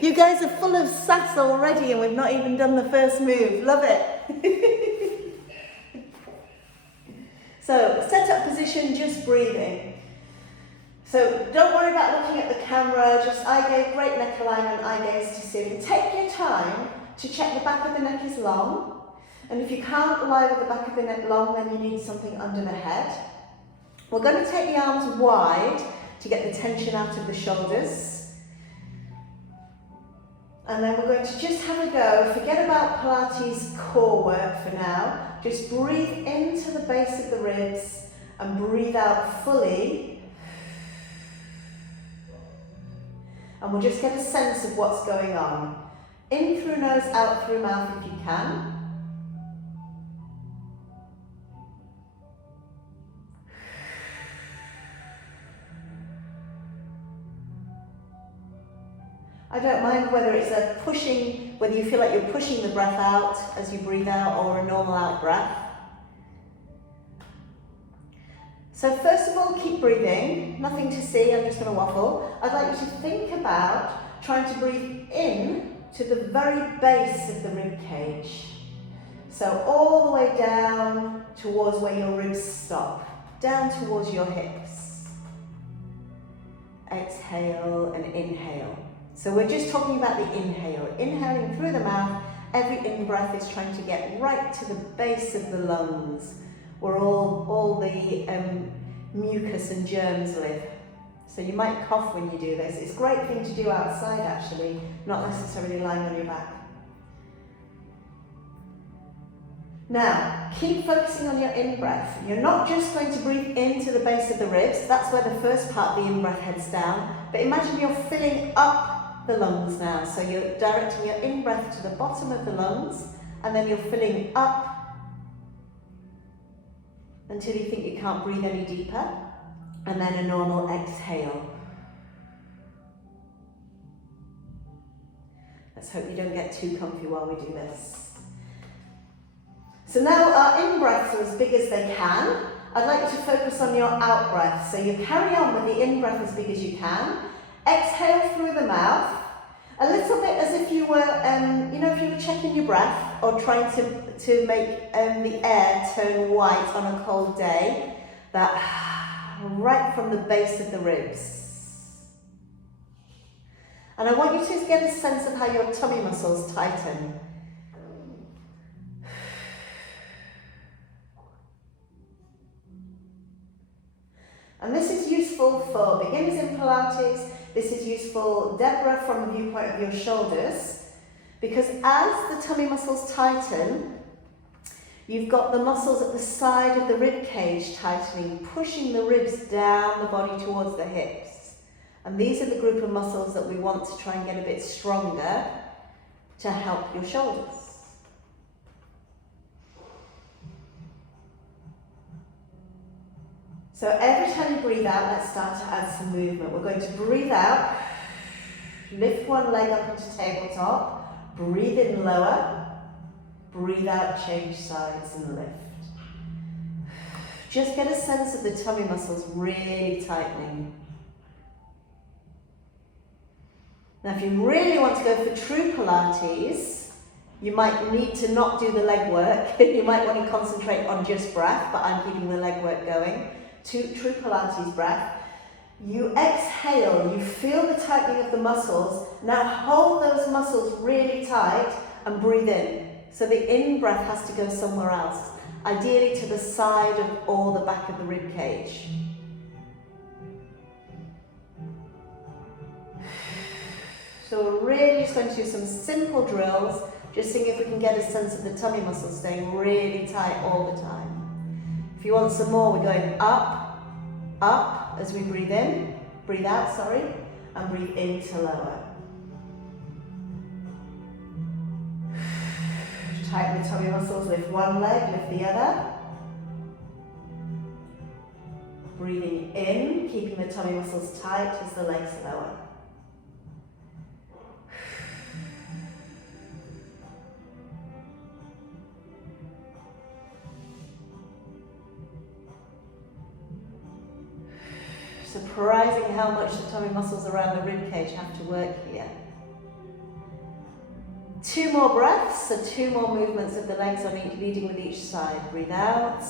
You guys are full of sass already and we've not even done the first move. Love it. So, set up position, just breathing. So, don't worry about looking at the camera, just eye gaze, great neck alignment, eye gaze to ceiling. Take your time to check the back of the neck is long. And if you can't lie with the back of the neck long, then you need something under the head. We're going to take the arms wide to get the tension out of the shoulders. And then we're going to just have a go. Forget about Pilates core work for now. Just breathe into the base of the ribs and breathe out fully. And we'll just get a sense of what's going on. In through nose, out through mouth if you can. I don't mind whether it's a pushing, whether you feel like you're pushing the breath out as you breathe out or a normal out breath. So first of all, keep breathing. Nothing to see, I'm just going to waffle. I'd like you to think about trying to breathe in to the very base of the rib cage. So all the way down towards where your ribs stop, down towards your hips. Exhale and inhale. So we're just talking about the inhale. Inhaling through the mouth, every in-breath is trying to get right to the base of the lungs, where all the mucus and germs live. So you might cough when you do this. It's a great thing to do outside actually, not necessarily lying on your back. Now, keep focusing on your in-breath. You're not just going to breathe into the base of the ribs, that's where the first part of the in-breath heads down, but imagine you're filling up the lungs now. So you're directing your in-breath to the bottom of the lungs, and then you're filling up until you think you can't breathe any deeper, and then a normal exhale. Let's hope you don't get too comfy while we do this. So now our in-breaths are as big as they can. I'd like you to focus on your out-breath. So you carry on with the in-breath as big as you can. Exhale through the mouth, a little bit as if you were, if you were checking your breath or trying to make the air turn white on a cold day. That right from the base of the ribs. And I want you to get a sense of how your tummy muscles tighten. And this is useful for beginners in Pilates. This is useful, Deborah, from the viewpoint of your shoulders, because as the tummy muscles tighten, you've got the muscles at the side of the rib cage tightening, pushing the ribs down the body towards the hips. And these are the group of muscles that we want to try and get a bit stronger to help your shoulders. So every time you breathe out, let's start to add some movement. We're going to breathe out, lift one leg up into tabletop, breathe in lower, breathe out, change sides and lift. Just get a sense of the tummy muscles really tightening. Now if you really want to go for true Pilates, you might need to not do the leg work. You might want to concentrate on just breath, but I'm keeping the leg work going. True Pilates breath. You exhale, you feel the tightening of the muscles. Now hold those muscles really tight and breathe in. So the in-breath has to go somewhere else, ideally to the side of or the back of the rib cage. So we're really just going to do some simple drills, just seeing if we can get a sense of the tummy muscles staying really tight all the time. If you want some more, we're going up, up as we breathe in, breathe out, and breathe in to lower. Tighten the tummy muscles, lift one leg, lift the other. Breathing in, keeping the tummy muscles tight as the legs lower. Surprising how much the tummy muscles around the rib cage have to work here. 2 more breaths, so 2 more movements of the legs on each, leading with each side. Breathe out,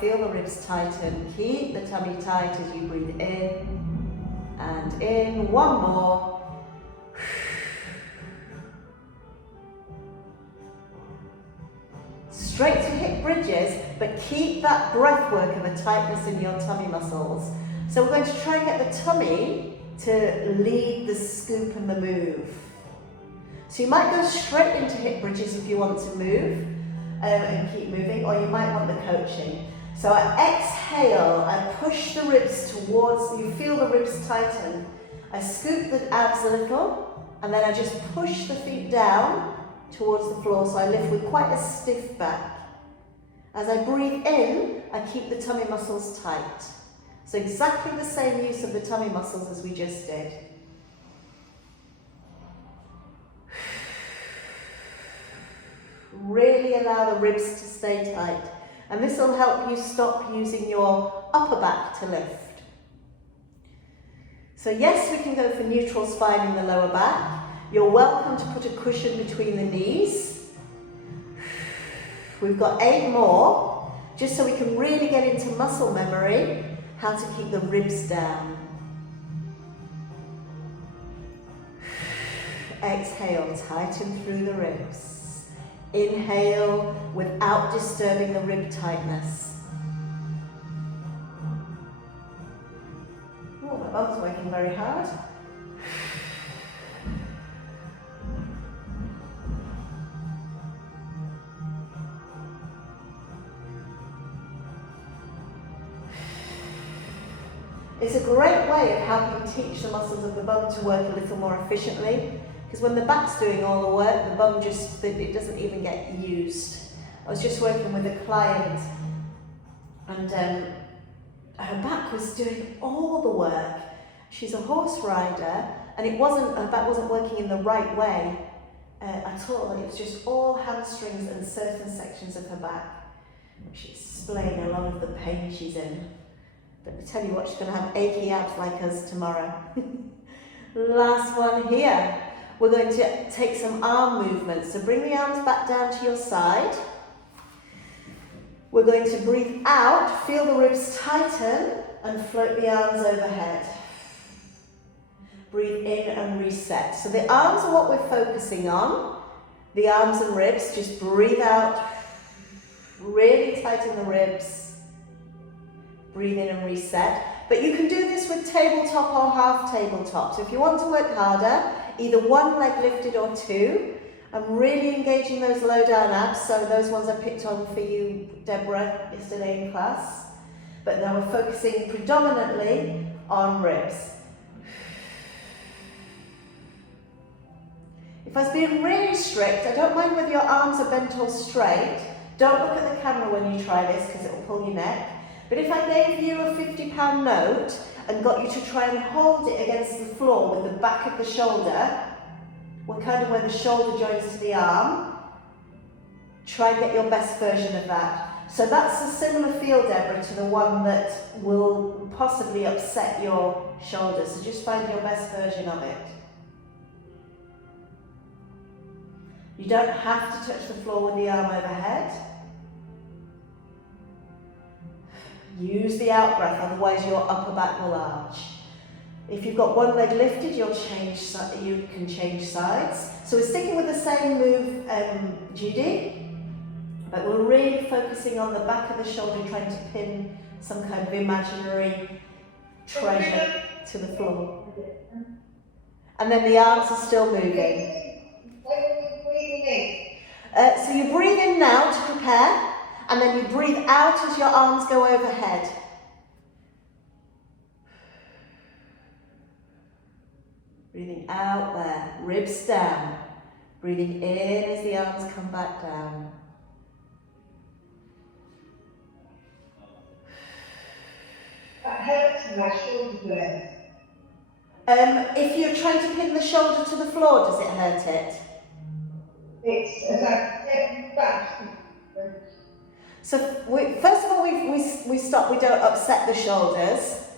feel the ribs tighten, keep the tummy tight as you breathe in and in. 1 more. Straight to hip bridges, but keep that breath work of a tightness in your tummy muscles. So we're going to try and get the tummy to lead the scoop and the move. So you might go straight into hip bridges if you want to move and keep moving, or you might want the coaching. So I exhale, I push the ribs towards, you feel the ribs tighten. I scoop the abs a little, and then I just push the feet down towards the floor, so I lift with quite a stiff back. As I breathe in, I keep the tummy muscles tight. So exactly the same use of the tummy muscles as we just did. Really allow the ribs to stay tight. And this will help you stop using your upper back to lift. So yes, we can go for neutral spine in the lower back. You're welcome to put a cushion between the knees. We've got 8 more, just so we can really get into muscle memory, how to keep the ribs down. Exhale, tighten through the ribs. Inhale without disturbing the rib tightness. Oh, my bum's working very hard. It's a great way of helping teach the muscles of the bum to work a little more efficiently, because when the back's doing all the work, the bum just, it doesn't even get used. I was just working with a client, and her back was doing all the work. She's a horse rider, and her back wasn't working in the right way at all. It was just all hamstrings and certain sections of her back. She's displaying a lot of the pain she's in. But I tell you what, she's going to have achy abs like us tomorrow. Last one here. We're going to take some arm movements. So bring the arms back down to your side. We're going to breathe out, feel the ribs tighten, and float the arms overhead. Breathe in and reset. So the arms are what we're focusing on. The arms and ribs, just breathe out. Really tighten the ribs. Breathe in and reset. But you can do this with tabletop or half tabletop. So if you want to work harder, either 1 leg lifted or 2. I'm really engaging those low down abs. So those ones I picked on for you, Deborah, yesterday in class. But now we're focusing predominantly on ribs. If I was being really strict, I don't mind whether your arms are bent or straight. Don't look at the camera when you try this because it will pull your neck. But if I gave you a £50 note and got you to try and hold it against the floor with the back of the shoulder, kind of where the shoulder joins to the arm, try and get your best version of that. So that's a similar feel, Deborah, to the one that will possibly upset your shoulder. So just find your best version of it. You don't have to touch the floor with the arm overhead. Use the out breath, otherwise your upper back will arch. If you've got 1 leg lifted, you can change sides. So we're sticking with the same move, Judy, but we're really focusing on the back of the shoulder, trying to pin some kind of imaginary treasure to the floor. And then the arms are still moving. So you breathe in now to prepare. And then you breathe out as your arms go overhead. Breathing out there, ribs down. Breathing in as the arms come back down. That hurts my shoulder blade. If you're trying to pin the shoulder to the floor, does it hurt it? It's as I get back. So first of all, we stop. We don't upset the shoulders.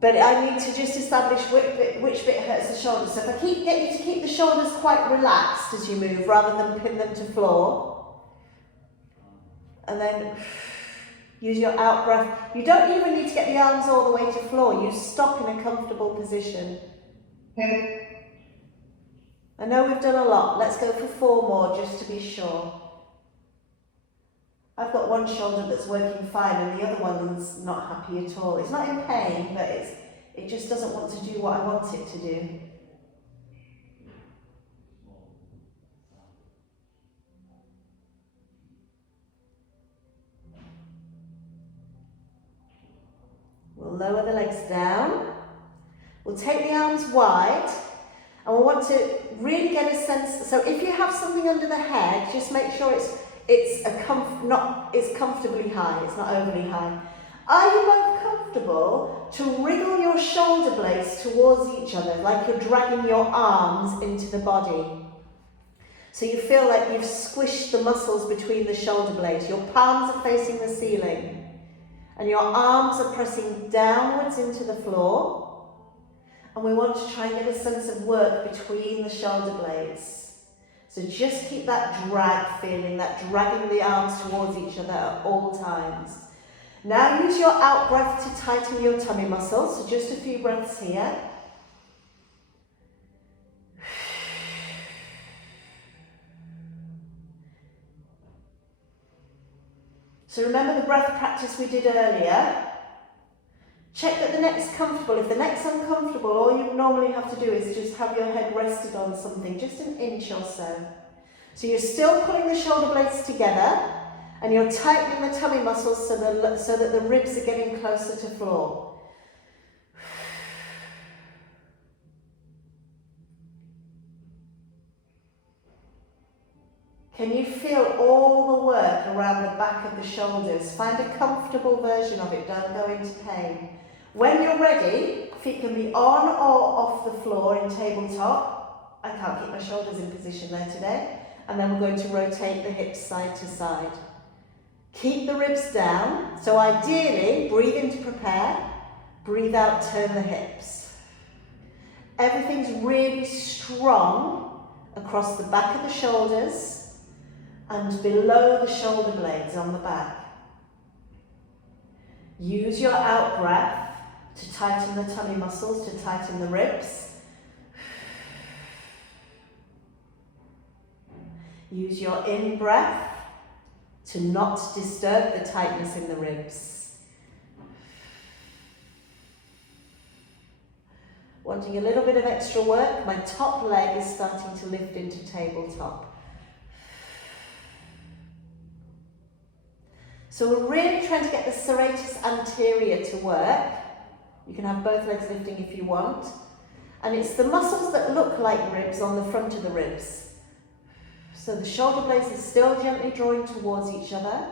But I need to just establish which bit hurts the shoulders. So if I get you to keep the shoulders quite relaxed as you move, rather than pin them to floor. And then use your out breath. You don't even need to get the arms all the way to floor. You stop in a comfortable position. I know we've done a lot. Let's go for 4 more just to be sure. I've got one shoulder that's working fine and the other one's not happy at all. It's not in pain, but it just doesn't want to do what I want it to do. We'll lower the legs down. We'll take the arms wide and we'll want to really get a sense. So if you have something under the head, just make sure it's comfortably high, it's not overly high. Are you both comfortable to wriggle your shoulder blades towards each other, like you're dragging your arms into the body? So you feel like you've squished the muscles between the shoulder blades. Your palms are facing the ceiling and your arms are pressing downwards into the floor. And we want to try and get a sense of work between the shoulder blades. So just keep that drag feeling, that dragging the arms towards each other at all times. Now use your out breath to tighten your tummy muscles. So just a few breaths here. So remember the breath practice we did earlier. Check that the neck's comfortable. If the neck's uncomfortable, all you normally have to do is just have your head rested on something, just an inch or so. So you're still pulling the shoulder blades together and you're tightening the tummy muscles so that the ribs are getting closer to floor. Can you feel all the work around the back of the shoulders? Find a comfortable version of it, don't go into pain. When you're ready, feet can be on or off the floor in tabletop. I can't keep my shoulders in position there today. And then we're going to rotate the hips side to side. Keep the ribs down. So ideally, breathe in to prepare. Breathe out, turn the hips. Everything's really strong across the back of the shoulders and below the shoulder blades on the back. Use your out breath to tighten the tummy muscles, to tighten the ribs. Use your in breath to not disturb the tightness in the ribs. Wanting a little bit of extra work, my top leg is starting to lift into tabletop. So we're really trying to get the serratus anterior to work. You can have both legs lifting if you want. And it's the muscles that look like ribs on the front of the ribs. So the shoulder blades are still gently drawing towards each other.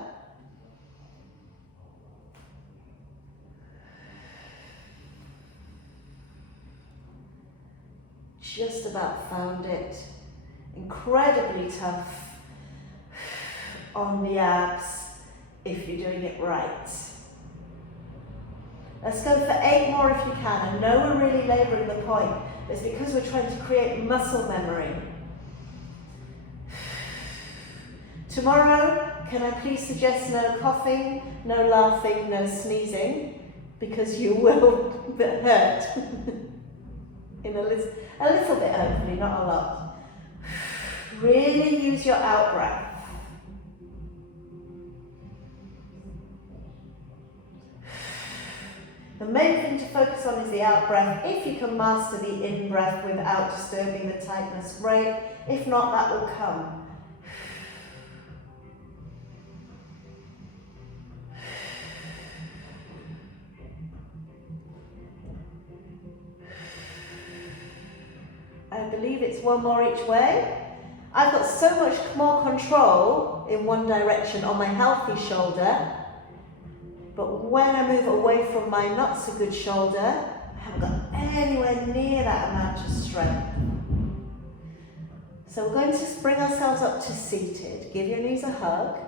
Just about found it. Incredibly tough on the abs if you're doing it right. Let's go for 8 more if you can. I know we're really labouring the point. It's because we're trying to create muscle memory. Tomorrow, can I please suggest no coughing, no laughing, no sneezing, because you will hurt. In a little bit, hopefully, not a lot. Really use your out breath. The main thing to focus on is the out breath. If you can master the in breath without disturbing the tightness, great. If not, that will come. I believe it's 1 more each way. I've got so much more control in one direction on my healthy shoulder, but when I move away from my not so good shoulder, I haven't got anywhere near that amount of strength. So we're going to bring ourselves up to seated. Give your knees a hug.